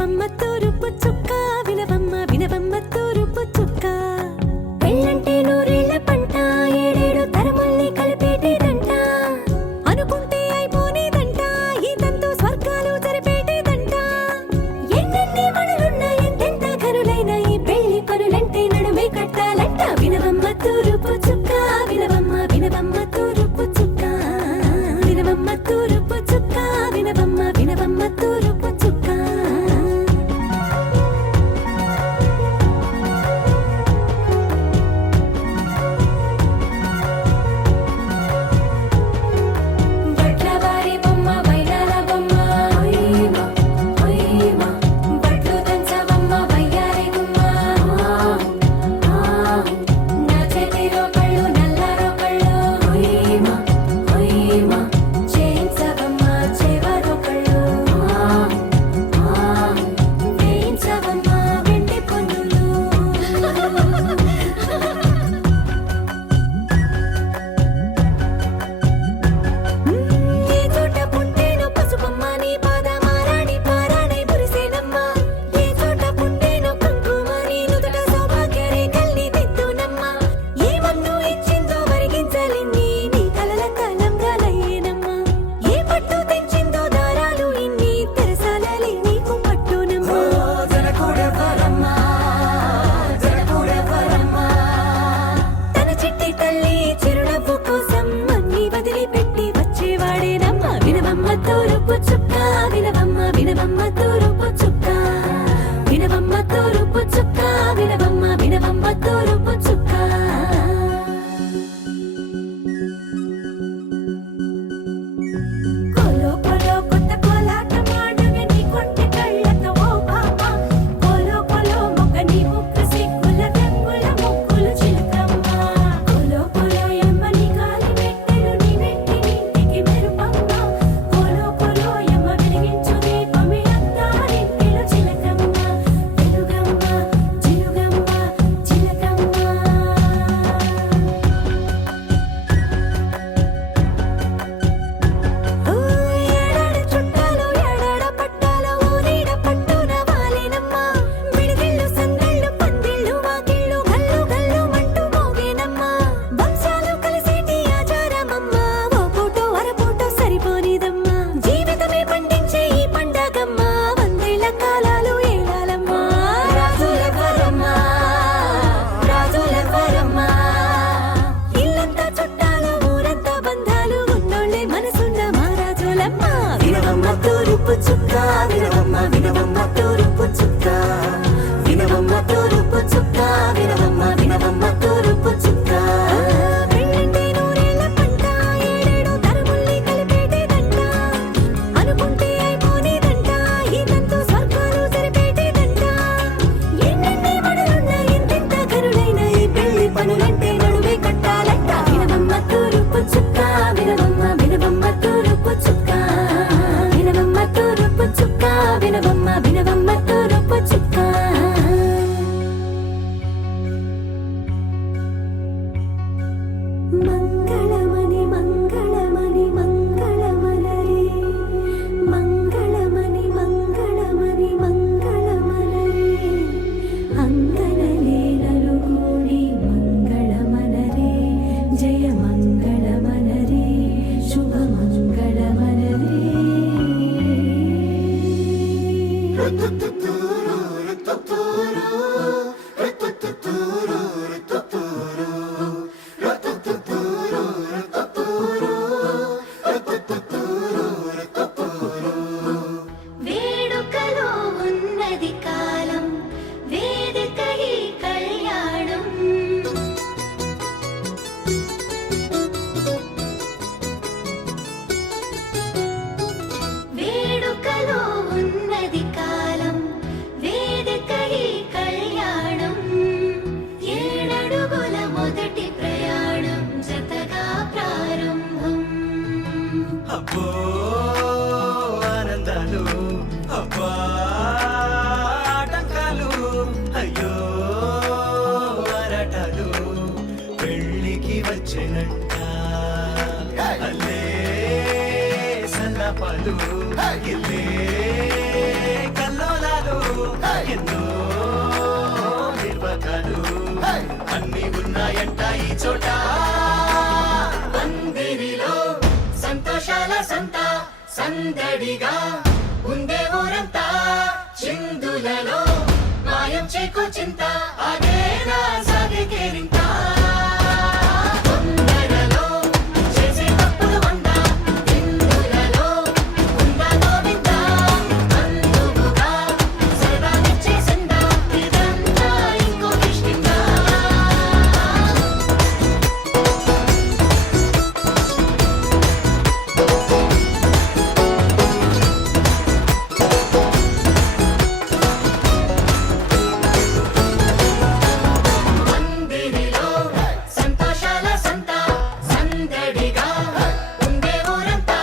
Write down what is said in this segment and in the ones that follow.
వినవమ్మ తూరుపు చుక్క వినవమ్మ వినవమ్మ తూరుపు చుక్క పెళ్ళంటే నూరేళ్ల పంట ఏడేడు తరముల్ని కలిపేటేదంట అనుకుంటే అయిపోనేదంట ఈ తంతు స్వర్గాలు జరిపేటేదంట ఎన్నెన్ని మనులున్న ఎంతెంత కరులైన ఈ పెళ్లి పనులంటే నడుమే కట్టాలంట వినవమ్మ తూరుపు చుక్క వినవమ్మ వినవమ్మ తూరుపు చుక్క వినవమ్మ తూరుపు చుక్క వినవమ్మ వినవమ్మ తూరుపు చుక్క వచ్చెనంట అల్లే సల్లపాలు ఇల్లే కల్లోలాలు ఎన్నో నిర్వకాలు అన్ని ఉన్నాయంట ఈ చోట. పందిరిలో సంతోషాల సంత సందడిగా ఉందే ఊరంతా. చిందులలో మాయం చేకో చింత అదేనా సాగే కేరింత. తొందరలో చేసే తప్పులు వంద విందులలో ఉందా గోవింద. అందుకుగా సరదా తెచ్చేసిందా ఇదంతా ఇంకో కిష్కింద. పందిరిలో సంతోషాల సంత సందడిగా ఉందే ఊరంతా.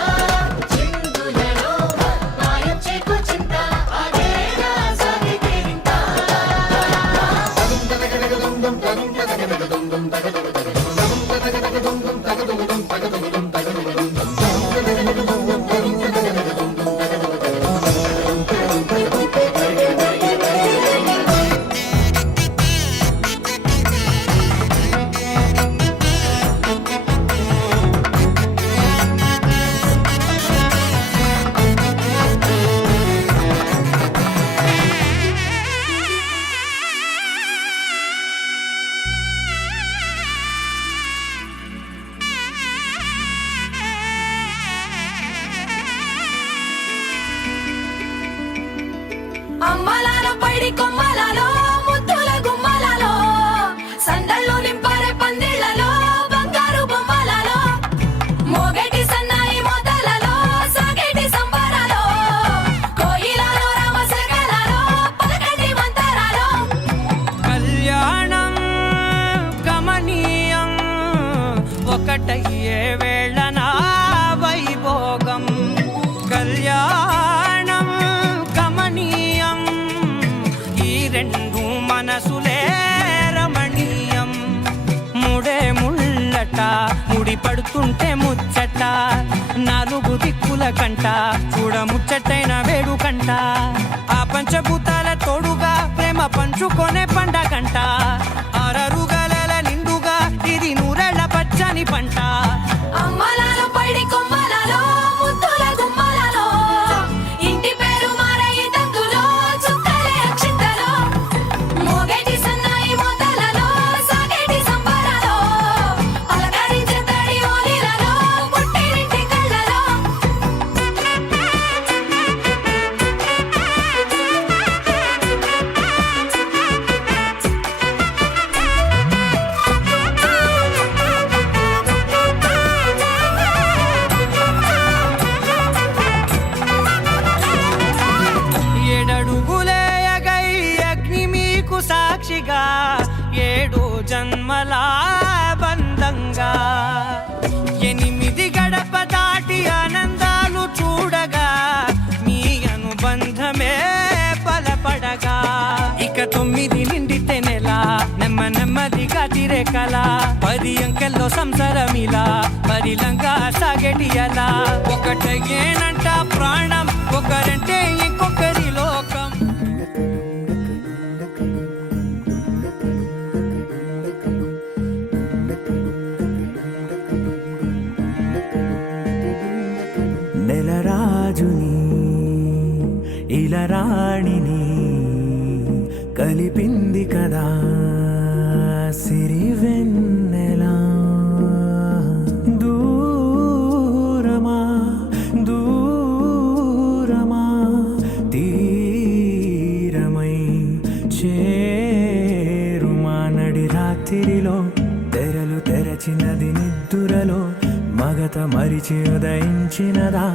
చిందులలో మాయం చేకో చింత అదేనా సాగే కేరింత. అమ్మలాల పైడి కొమ్మలలో ముద్దుల గుమ్మలలో సందళ్ళు నింపరే పందిళ్లలో బంగారు బొమ్మలలో మోగేటి సన్నాయి మోతలలో సాగేటి సంబరాలో కోయిలలో రామసగలలో పలకటి మంతరాలో. కళ్యాణం గమనీయం ఒకటయ్యే వేళన వైభోగం. కళ్యాణం గమనీయం ఈ రెండు మనసులే రమణీయం. ముడే ముళ్ళట ముడి పడుతుంటే ముచ్చట నాలుగు దిక్కుల కంట చూడ ముచ్చటైన వేడుకంట. ఆ పంచభూతాల తోడుగా ప్రేమ పంచుకొనే పండగంట. అరరుగలల నిండుగా ఇది నూరెళ్ళ పచ్చని పంట. అమ్మలాల పైడి కొమ్మలలో ముద్దుల గుమ్మలలో ఇంటి పేరు మారయి తందులో చుక్కలే అక్షింతలో మోగేటి సన్నాయి మోతలలో సాగేటి సంబరాలో పలకరించే తడి ఓలిలలో పుట్టినింటి కళ్ళలో. ఏడడుగులే ఎగై అగ్ని మీకు సాక్షిగా ఏడు జన్మల బంధంగా. ఎనిమిది గడప దాటి ఆనందాలు చూడగా మీ అనుబంధమే బలపడగా. ఇక 9 నిండితే నెల నెమ్మ నెమ్మదిగా తిరే కల. 10 అంకెల్లో సంసారమిలా పరిలంగా సాగేటి అలా. ఒకటేనంట ప్రాణం ఒకరంటే ఇంకొకరి లోకం. నెలరాజుని ఇలరాణిని కలిపింది కదా సిరివెన్నెలా. దూరమా దూరమా తీరమై చేరుమా. నడి రాత్రిలో తెరలు తెరచినది నిద్దురలో మగత మరిచి ఉదయించినదా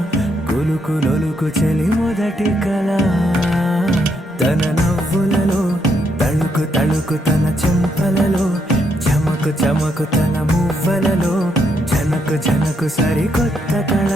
కులుకులొలుకు చెలి మొదటి కళ. తన నవ్వులలో తళుకు తళుకు తన చెంపలలో చమకు చమకు తన మువ్వలలో జనకు జనకు సరికొత్త కళ.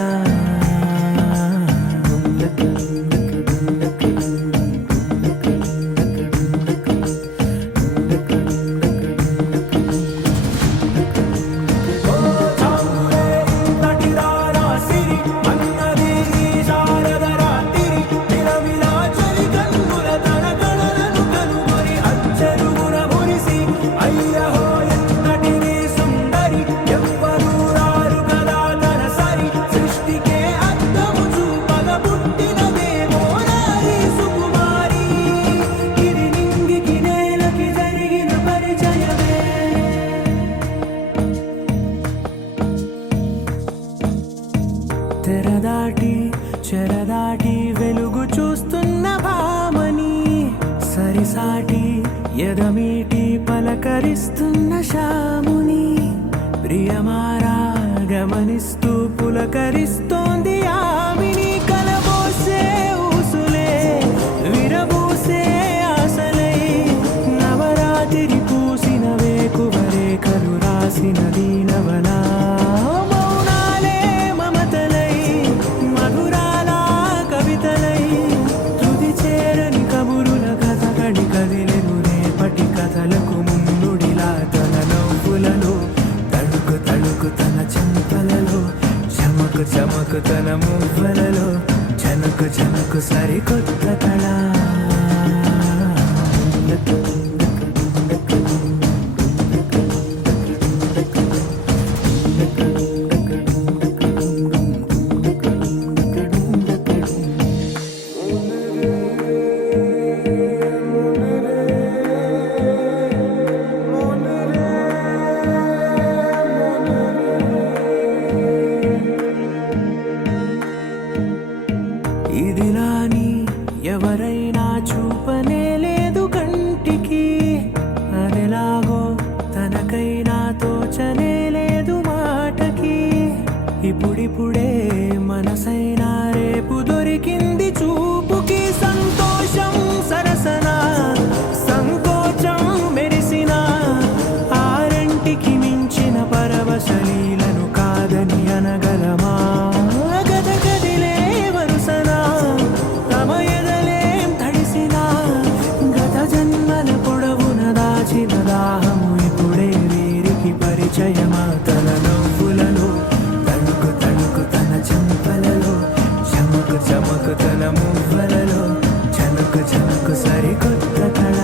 సాటి ఎదమీటి పలకరిస్తున్న శాముని ప్రియమారా గమనిస్తూ పులకరిస్తోంది ఆవిని కలబోసే ఊసులే విరబూసే ఆశలై నవరాత్రి పూసిన వేకువరేఖలు రాసిన దీనవనా మౌనాలే మమతలై మధురాల కవితలై తుది చేరని కబురుల కథ కడి కదిలెను రేపటి కథలకు ముందుడిలా తన నవ్వులలో తడుకు తడుకు తన చెంపలలో చమకు చమకు తన మువ్వలలో చనకు చనకు సరికొత్త కళ ఇదిలాని ఎవరైనా చూపనే లేదు కంటికి అదెలాగో తనకైనా తోచనే లేదు మాటకి ఇప్పుడిప్పుడే మనసైనా రేపు దొరికింది చూపుకి సంతోషం సరసన సంకోచం మెరిసిన ఆరంటికి మించిన పరవశలీలను కాదని అనగలమా గద గదిలే వరుసన తమ ఎదలేం తడిసిన గత జన్మల పొడవున దాచిన దాహము ఇప్పుడే వీరికి పరిచయమా తన నవ్వులలో తణుకు తణుకు తన చెంపలలో చమకు చమకు తన మువ్వలలో చనుకు చనుకు సరికొత్త కళ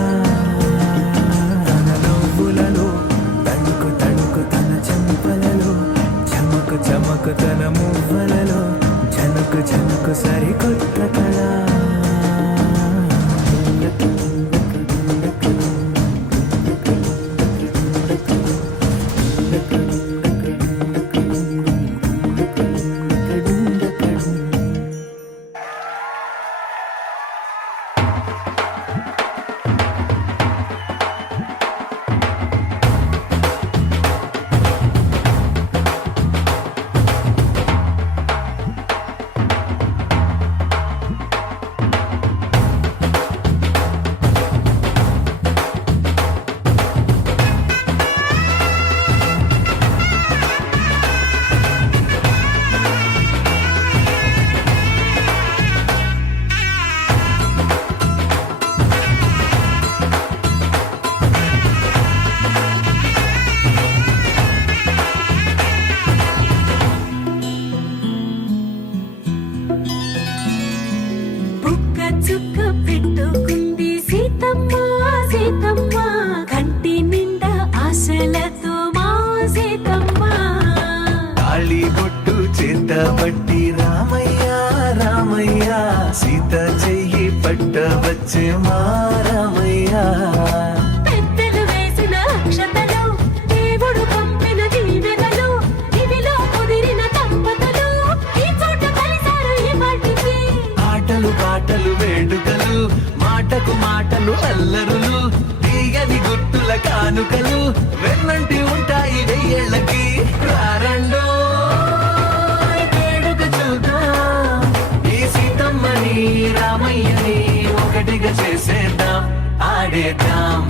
తన నవ్వులలో తణుకు తణుకు తన చెంపలలో చమకు చమకు తన మువ్వలలో చనుకు చనుకు సరికొత్త కళ బుక్క చుక్క పెట్టుకుంది సీతమ్మ సీతమ్మ కంటి నిండా ఆశలతో మా సీతమ్మ తాళి బొట్టు చేత బట్టి రామయ్య రామయ్య సీత చెయ్యి పట్ట వచ్చే మా రామయ్య పెద్దలు వేసిన అక్షతలు దేవుడు పంపిన దీవెనలు ఇవిలో కుదిరిన దంపతులు ఈ చోట కలిసారు ఈ పాటికి ఆటలు పాటలు వేడుకలు మాటకు మాటలు అల్లరులు తీయని గుట్టుల కానుకలు వెన్నంటి ఉంటాయి వెయ్యేళ్ళకి రారండో వేడుక చూద్దాం ఈ సీతమ్మని రామయ్యని ఒకటిగా చేసేద్దాం ఆడేద్దాం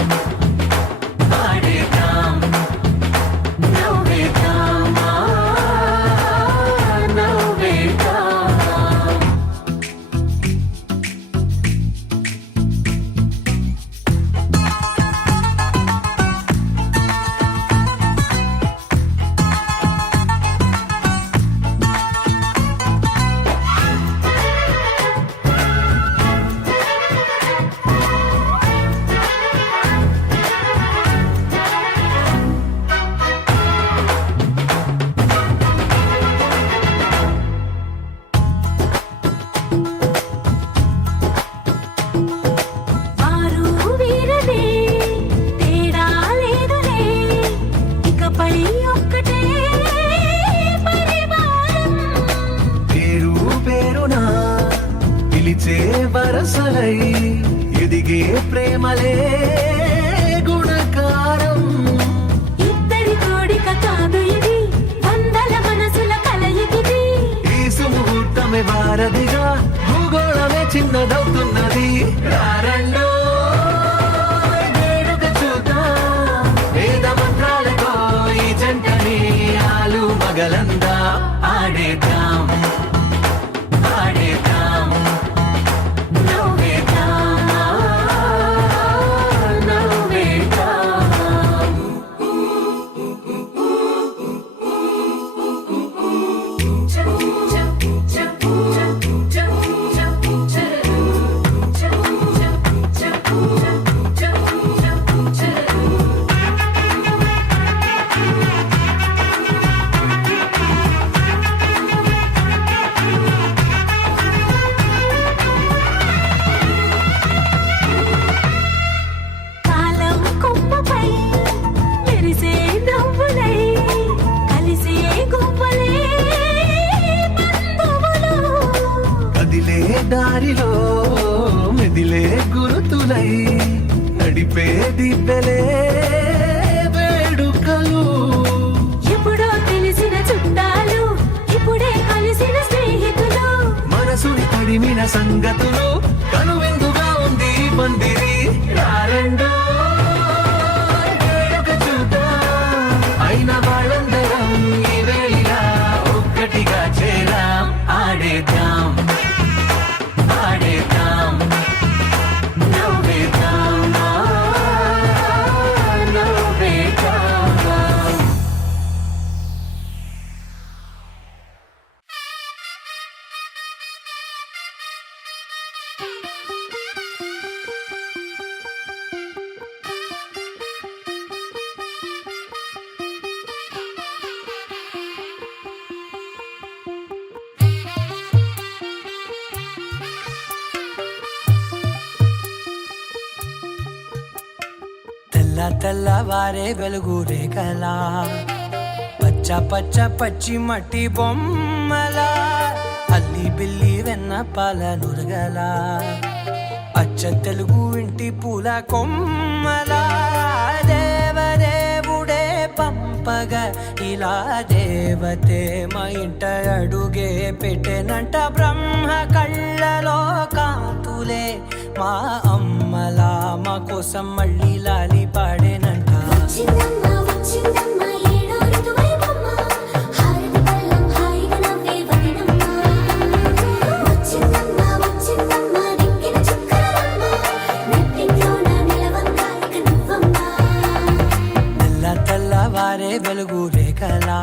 ఆడేద్దాం నవ్వేద్దాం నవ్వేద్దాం పొంగే ప్రేమలే గుణకారం. ఇద్దరి కోడిక కాదు ఇది, వందల మనసుల కలయికిది. ఈ సుముహూర్తమే వారధిగా, భూగోళమే చిన్నదవుతున్నది. రారండో వేడుక చూద్దాం, వేద మంత్రాలతో ఈ జంటని ఆలు మగలందా ఆడేద్దాం ఆడేద్దాం. నవ్వేద్దాం, నవ్వేద్దాం. కాలం కొమ్మపై మెరిసే నవ్వులై, కలిసే గువ్వలే బంధువులు. కదిలే దారిలో మెదిలే గురుతులై, నడిపే దిబ్బెలే వేడుకలు. ఎప్పుడో తెలిసిన చుట్టాలు, ఇప్పుడే కలిసిన స్నేహితులు. మనసుని తడిమిన సంగతులు, కనువిందుగా ఉంది ఈ పందిరి. రారండో వేడుక చూద్దాం, అయిన వాళ్ళందరం ఈ వేళ ఒక్కటిగా చేరాం. ఆడేద్దాం ఆడేద్దాం, నవ్వేద్దాం, నవ్వేద్దాం. తెల్ల తెల్లవారే వెలుగు రేఖలా, పచ్చ పచ్చ పచ్చి మట్టి బొమ్మలా, అల్లి బిల్లి వెన్న పాల నురగలా, అచ్చ తెలుగు ఇంటి పూల కొమ్మలా. దేవదేవుడే పంపగా ఇలా దేవతే మా ఇంట అడుగే పెట్టెనంట. బ్రహ్మ కళ్ళలో కాంతులే మా అమ్మలా, మా కోసం మళ్ళీ లాలి పాడేనంట. వచ్చిందమ్మ, వచ్చిందమ్మ, ఏడో ఋతువైవమ్మ, హారతి పళ్ళం హాయిగా నవ్వే వదినమ్మ. వచ్చిందమ్మ, వచ్చిందమ్మ, నెక్కిన చుక్కలమ్మ, నెట్టింట్లోన నిలవంగా ఇక నువ్వమ్మ. తెల్ల తెల్లవారే వెలుగు రేఖలా,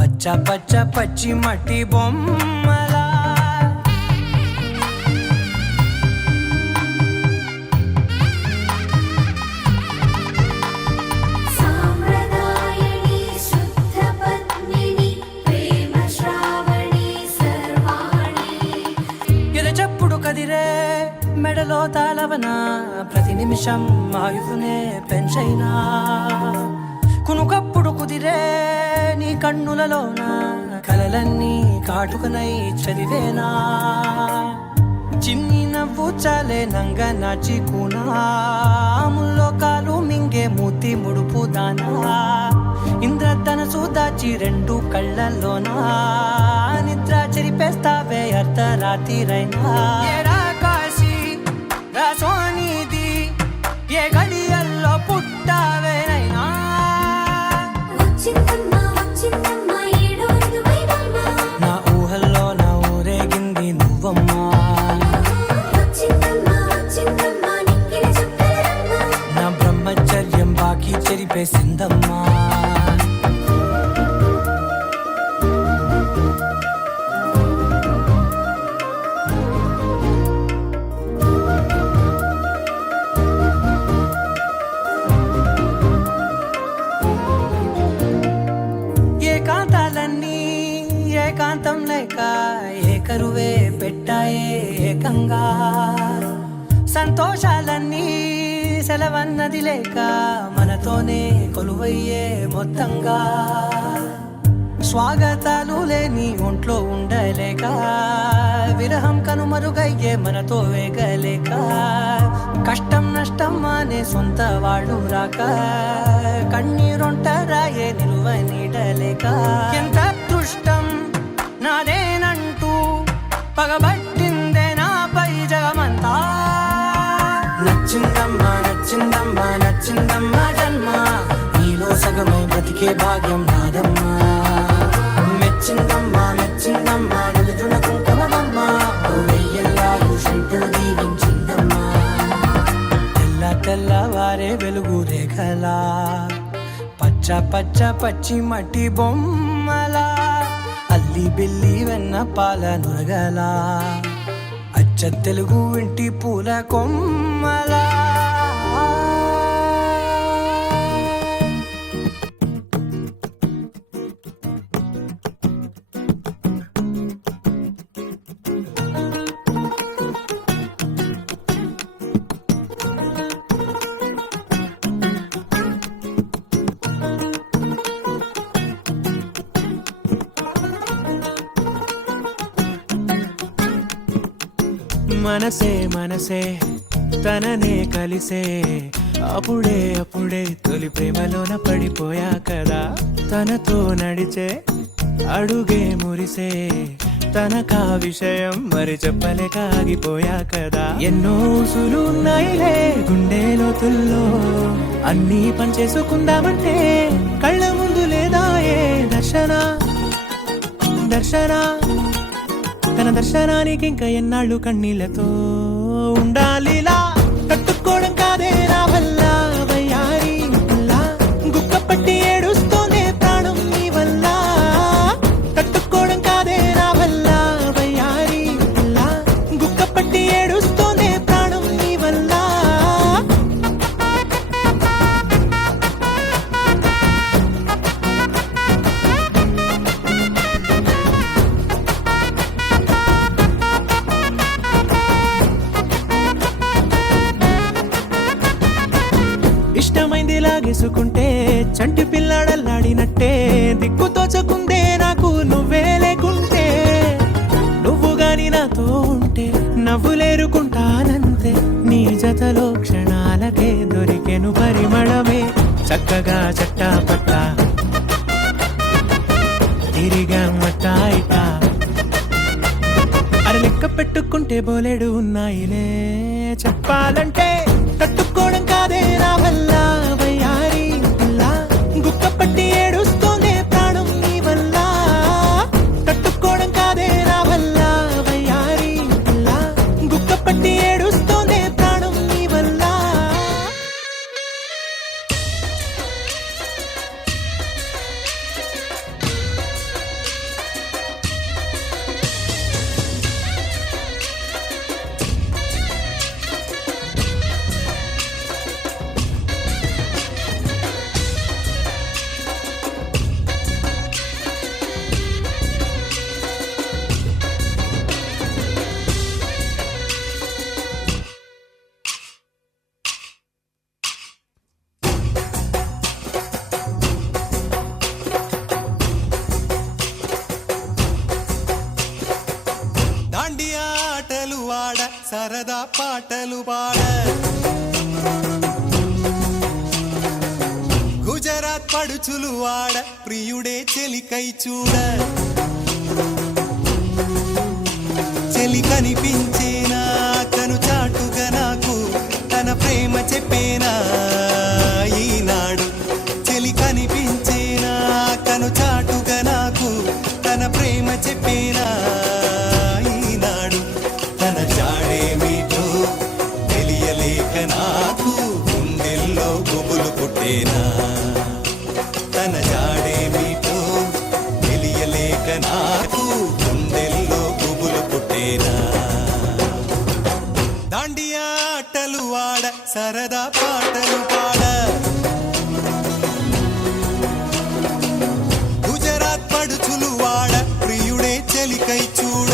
పచ్చ పచ్చ పచ్చి మట్టి బొమ్మలా. సాంప్రదాయని శుద్ధ పద్మిని, ప్రేమ శ్రావణి సర్వాణి. ఎరచప్పుడు కదిరే మెడలో తాళవన, ప్రతి నిమిషం ఆయుధునే పెంచైనా. కునుకప్పుడు కుదిరే నీ కన్నులలోన, కలలన్నీ కాటుకనై చదివేనా. చిన్ని నవ్వు చాలే నంగ నాచి కూనాముల్లో కాలు మింగే మూతి ముడుపు దానా. ఇంద్రధనసు దాచి రెండు కళ్ళల్లోనా, నిద్ర చెరిపేస్తావే అర్ధరాత్రిరైనా. ఏరా కాశీ రా సోనిది, ఏ గడియల్లో పుట్టావేనైనా. వచ్చిందమ్మ, వచ్చిందమ్మ, ఏడో ఋతువైవమ్మ, నా ఊహల్లో నా ఊరేగింది నువ్వమ్మా. వచ్చిందమ్మ, వచ్చిందమ్మ, నెక్కిన చుక్కలమ్మ. నా బ్రహ్మచర్యం బాకీ చెరిపేసిందమ్మా. ఏకాంతాలన్నీ ఏకాంతం లేక, ఏకరువే పెట్టాయే ఏకంగా. సంతోషాలన్నీ సెలవన్నది లేక, మనతోనే కొలువయ్యే మొత్తంగా. స్వాగతాలు లేని ఒంట్లో ఉండలేక విరహం కనుమరుగయ్యే మనతో వేగలేక కష్టం నష్టం అనే సొంత వాళ్ళు రాక కన్నీరొంటరాయే నిలువ నీడలేక ఎంత అదృష్టం నాదేనంటూ పగబట్టిందే నాపై జగమంతా నచ్చిందమ్మా నచ్చిందమ్మా నచ్చిందమ్మా జన్మ నీలో సగమై బ్రతికే భాగ్యం నాదమ్మా మెచ్చిందమ్మా మెచ్చిందమ్మా నిలుతున్న కుంకుమమ్మా వెయ్యల్లాలు శంకులు దీవించిందమ్మా తెల్ల తెల్లవారే వెలుగు రేఖలా పచ్చ పచ్చ పచ్చి మట్టి బొమ్మలా అల్లి బిల్లి వెన్న పాల నురగలా అచ్చ తెలుగు ఇంటి పూల కొమ్మలా మనసే మనసే తననే కలిసే అప్పుడే అప్పుడే తొలి ప్రేమలోన పడిపోయా కదా తనతో నడిచే అడుగే మురిసే తనకా విషయం మరి చెప్పలేక ఆగిపోయా కదా ఎన్నో ఊసులు ఉన్నాయిలే గుండె లోతుల్లో అన్నీ పనిచేసుకుందామంటే కళ్ళ ముందు లేదా ఏ దర్శన దర్శన తన దర్శనానికి ఇంకా ఎన్నాళ్ళు కన్నీళ్లతో ఉండాలిలా కట్టుకోవడం కాదే నా వల్ల వయ్యారి గుక్క పట్టి ఏడుస్తూనే ప్రాణం నీ వల్ల కట్టుకోవడం కాదే నా వల్ల వయ్యారి గుక్క పట్టి ఏడుస్తూనే ప్రాణం నీ వల్ల ఇష్టమైంది లాగేసుకుంటే చంటి పిల్లాడల్లాడినట్టే దిక్కు తోచకుందే నాకు నువ్వే లేకుంటే నువ్వు గాని నాతో ఉంటే నవ్వులేరుకుంటానంతే నీ జతలో క్షణాలకే దొరికెను పరిమళమే చక్కగా చట్టా పట్టా తిరిగా మట్టా ఇటా అరే లెక్క పెట్టుకుంటే బోలెడు ఉన్నాయిలే చెప్పాలంటే కట్టుకోవడం కాదే నా వల్ల వయ్యారి గుక్క పట్టి ఏడుస్తూనే ప్రాణం నీ వల్ల కట్టుకోవడం కాదే నా వల్ల వయ్యారి గుక్క పట్టి ఏడుస్తూనే ప్రాణం నీ వల్ల దాండియా ఆటలు ఆడ సరదా పాటలు పాడ గుజరాత్ పడుచులు ఆడ ప్రియుడే చెలికై చూడ చెలి కనిపించేనా కను చాటుగా నాకు తన ప్రేమ చెప్పేనా ఈనాడు చెలి కనిపించేనా కను చాటుగా నాకు తన ప్రేమ చెప్పేనా ఈనాడు తన జాడేమిటో తెలియలేక నాకు గుండెల్లో గుబులు పుట్టేనా తన జాడేమిటో తెలియలేక నాకు గుండెల్లో గుబులు పుట్టేనా దాండియా ఆటలు ఆడ సరదా పాటలు పాడ గుజరాత్ పడుచులు వాడ ప్రియుడే చెలికై చూడ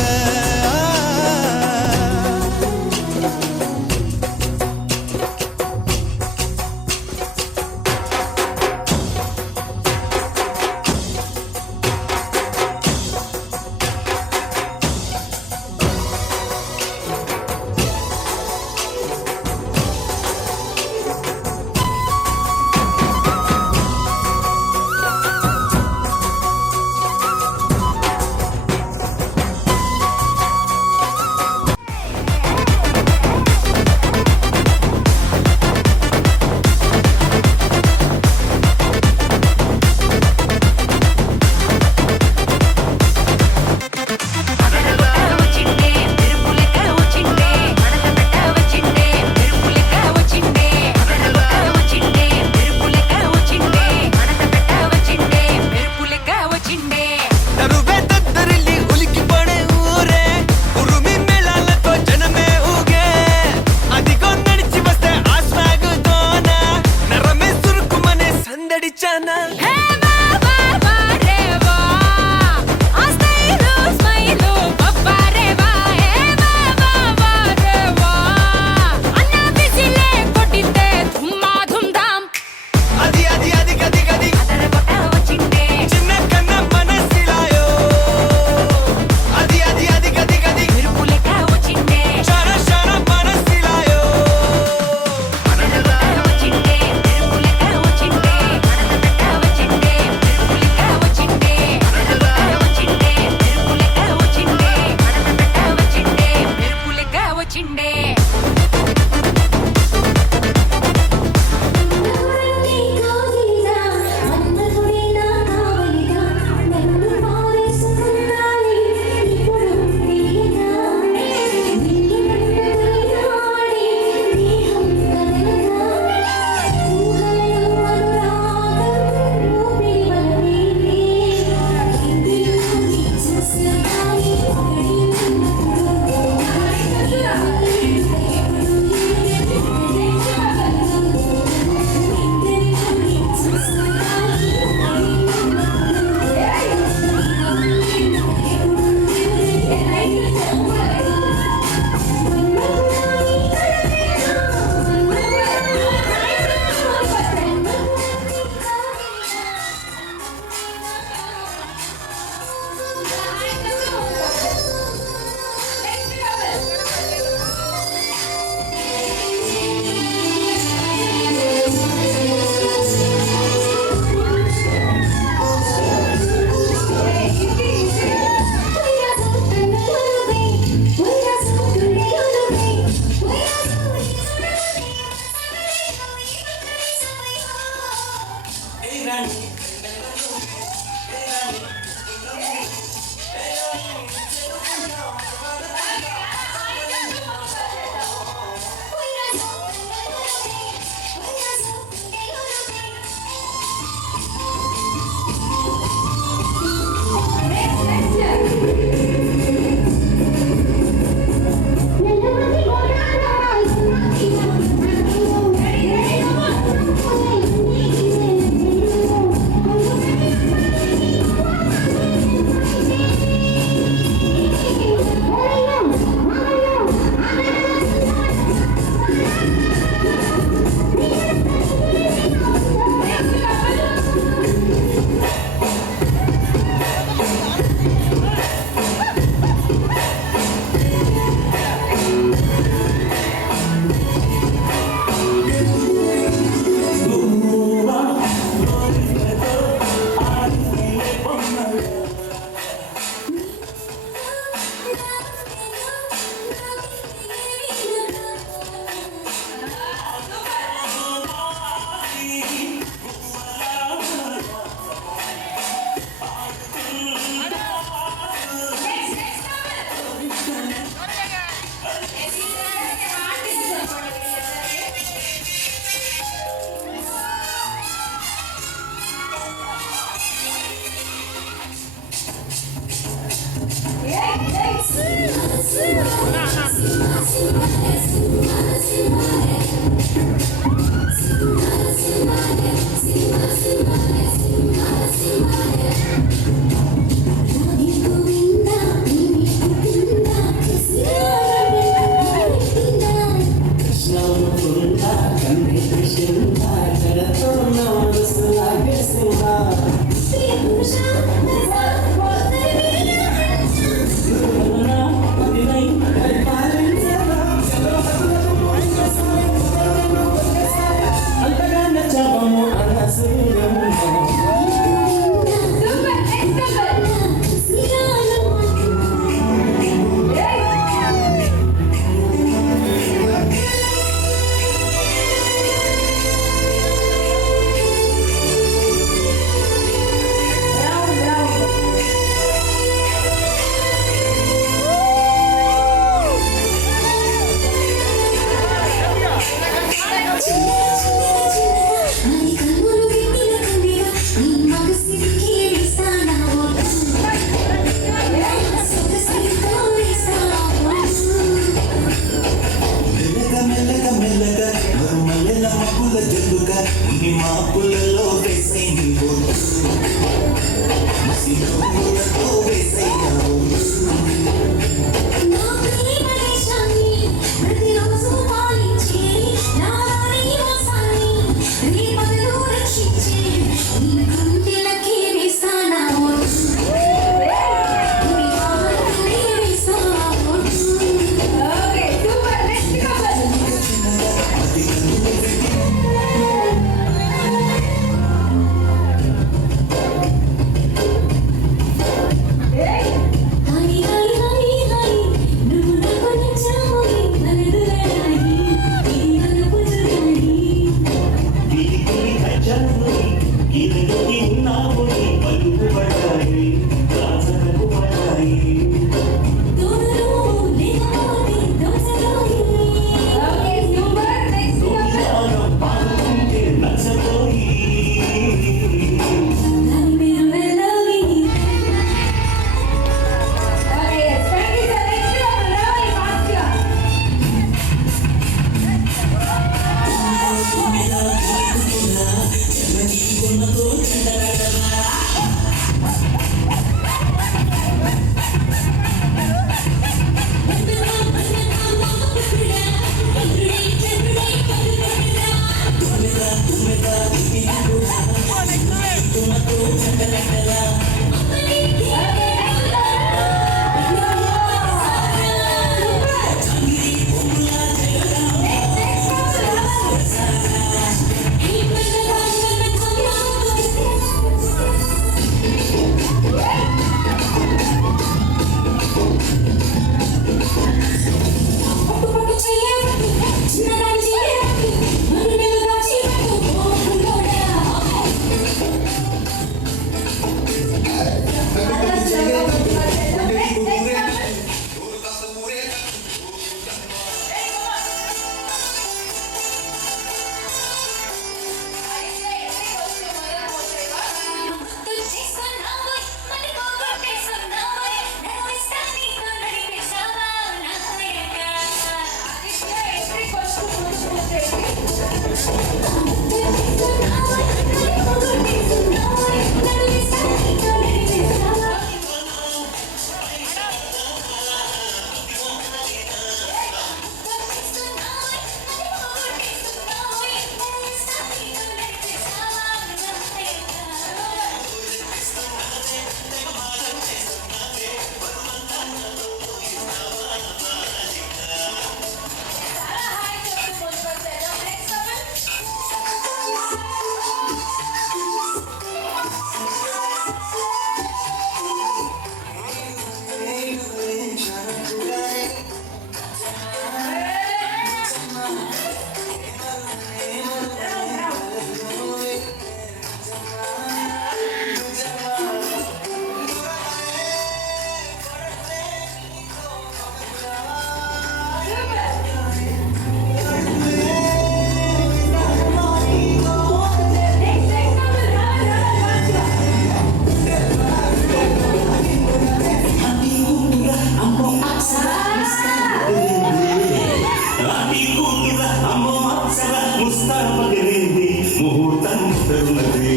ಮುಸ್ತಾಮಗನೇಂದಿ ಮುಹೂರ್ತ ತರುಣದೇ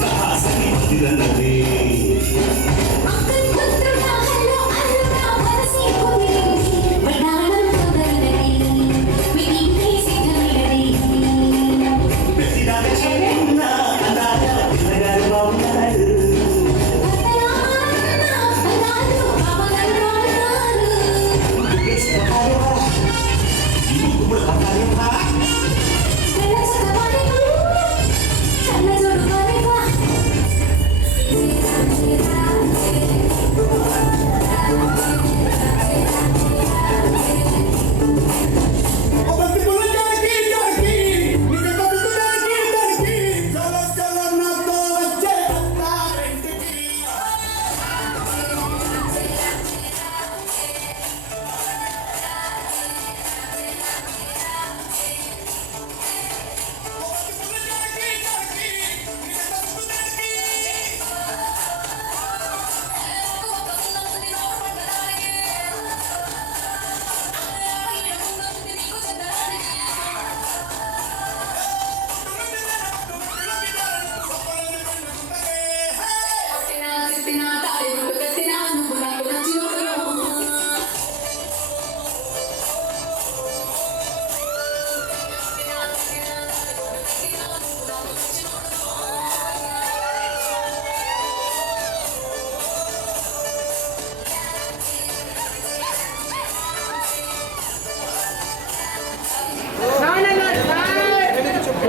ಕಹಾಸನಿ ತಿರನದೇ అక్కడి పక్కన హలో అల్లుడా మనసి కుదిరింది వడానం కుదరనది విని సిగలది ప్రతిదాని చెన్న అదాల తిరగారు బావున్నారు అనాలు బావగల్లారు ఇష్టపడవా ఇది కూడా పక్కనేవా తెలసకవాడికు కళ్ళజోడు వారేవా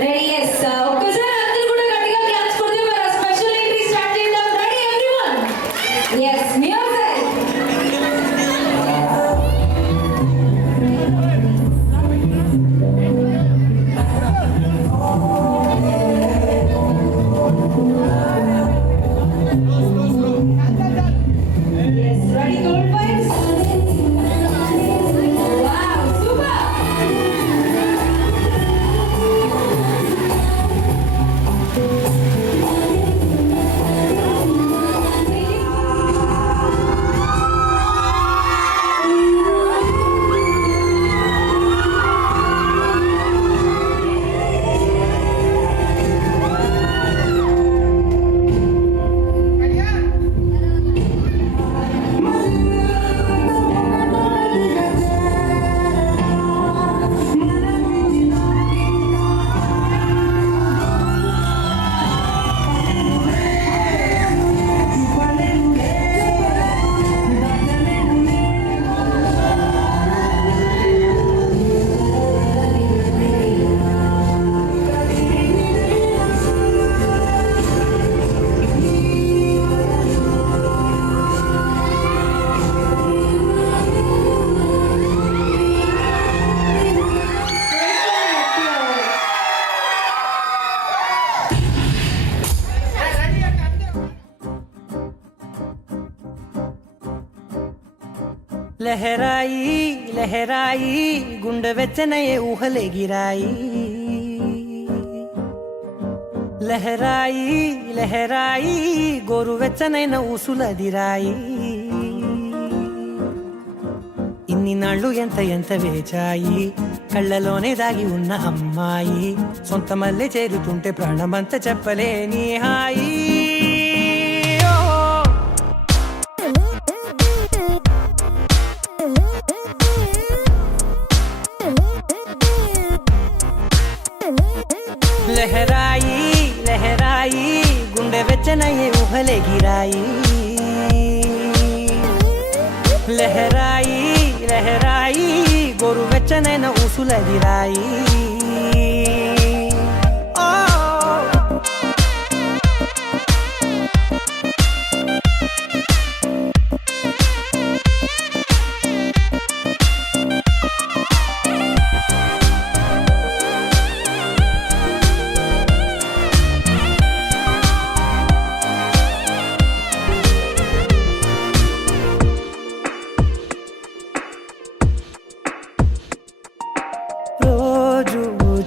రెడీ ఎస్ ఒక్కసారి అందరూ కూడా గట్టిగా క్లాప్స్ కొడితే మరి స్పెషల్ ఎంట్రీ స్టార్ట్ చేద్దాం ready everyone yes music yes ready gold vibes wow super లహరాయి లహరాయి గుండె వెచ్చనయే ఊహలెగిరాయి లహరాయి లహరాయి గోరు వెచ్చనైన ఊసులదిరాయి ఇన్ని నాళ్ళు ఎంత ఎంత వేచాయి కళ్ళలోనే దాగి ఉన్న అమ్మాయి సొంత మల్లె చేరుతుంటే ప్రాణమంతా చెప్పలేని హాయి లహరాయి లహరాయి గుండె వెచ్చనయ్యే ఊహలెగిరాయి లహరాయి లహరాయి గోరు వెచ్చనైన ఊసులదిరాయి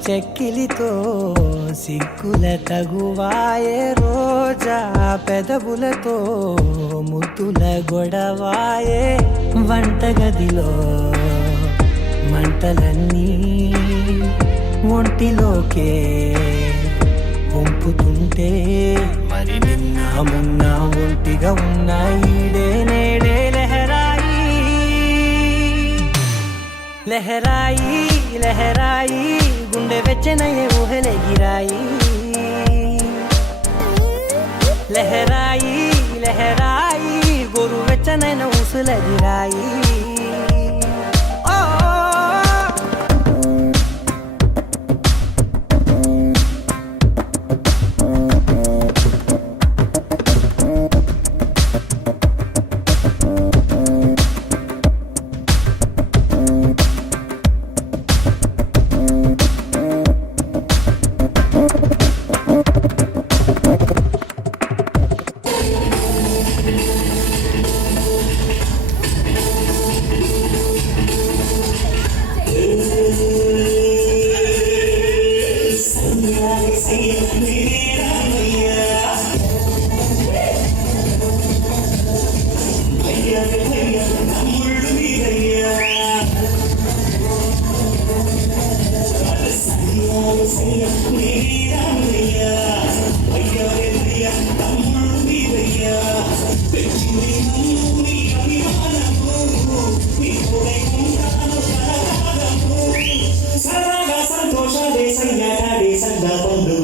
చెక్కిలితో సిగ్గుల తగువాయే రోజా పెదవులతో ముద్దుల గొడవాయే వంటగదిలో మంటలన్నీ ఒంటిలోకే వంపుతుంటే మరి నిన్న మొన్న ఒంటిగా ఉన్న ఈడే నేడే లహరాయి లహరాయి లహరాయి గుండె వెచ్చనయ్యే ఊహలెగిరాయి లహరాయి లహరాయి గోరు వెచ్చనైన ఊసులెగిరాయి సరదాగా సంతోషాలే సయ్యాటాడే సందాపండు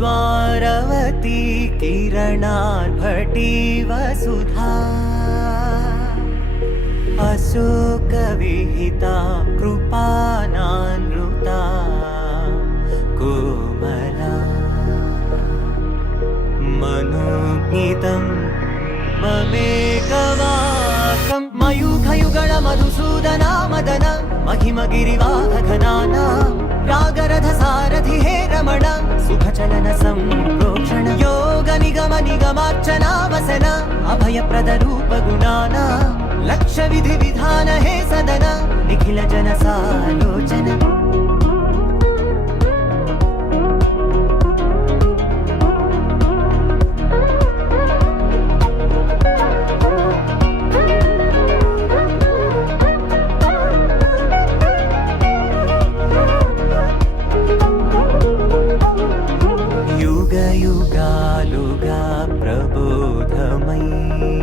द्वारवती किरणार्भटी वसुधा अशोकविहिता कृपानानृता कोमला मनोज्ञितं ममेकवाकं मयूखयुगळ मधुसूदना मदन महिमगिरिवाहघनाना रागरथ सारथि हे रमण सुखचलन सम्प्रोक्षण योग निगम निगमार्चना वसन अभयप्रद रूप गुणाना लक्ष विधि विधान हे सदन निखिल जन सालोचन युग युगालुगा प्रबोधमयी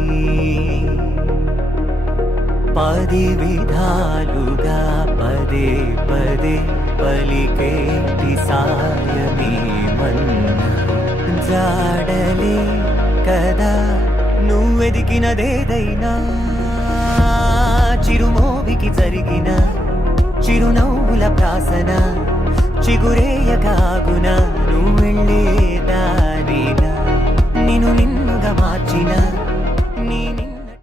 पदि विधालुगा पदे पदे पलिके सायमे मन्ना जाडले कदा నువ్వెదికినదేదైనా చిరుమోవికి జరిగిన చిరునవ్వుల ప్రాసన చిగురేయకాగున నువ్వెళ్ళే దారిన నిన్నుగా మార్చిన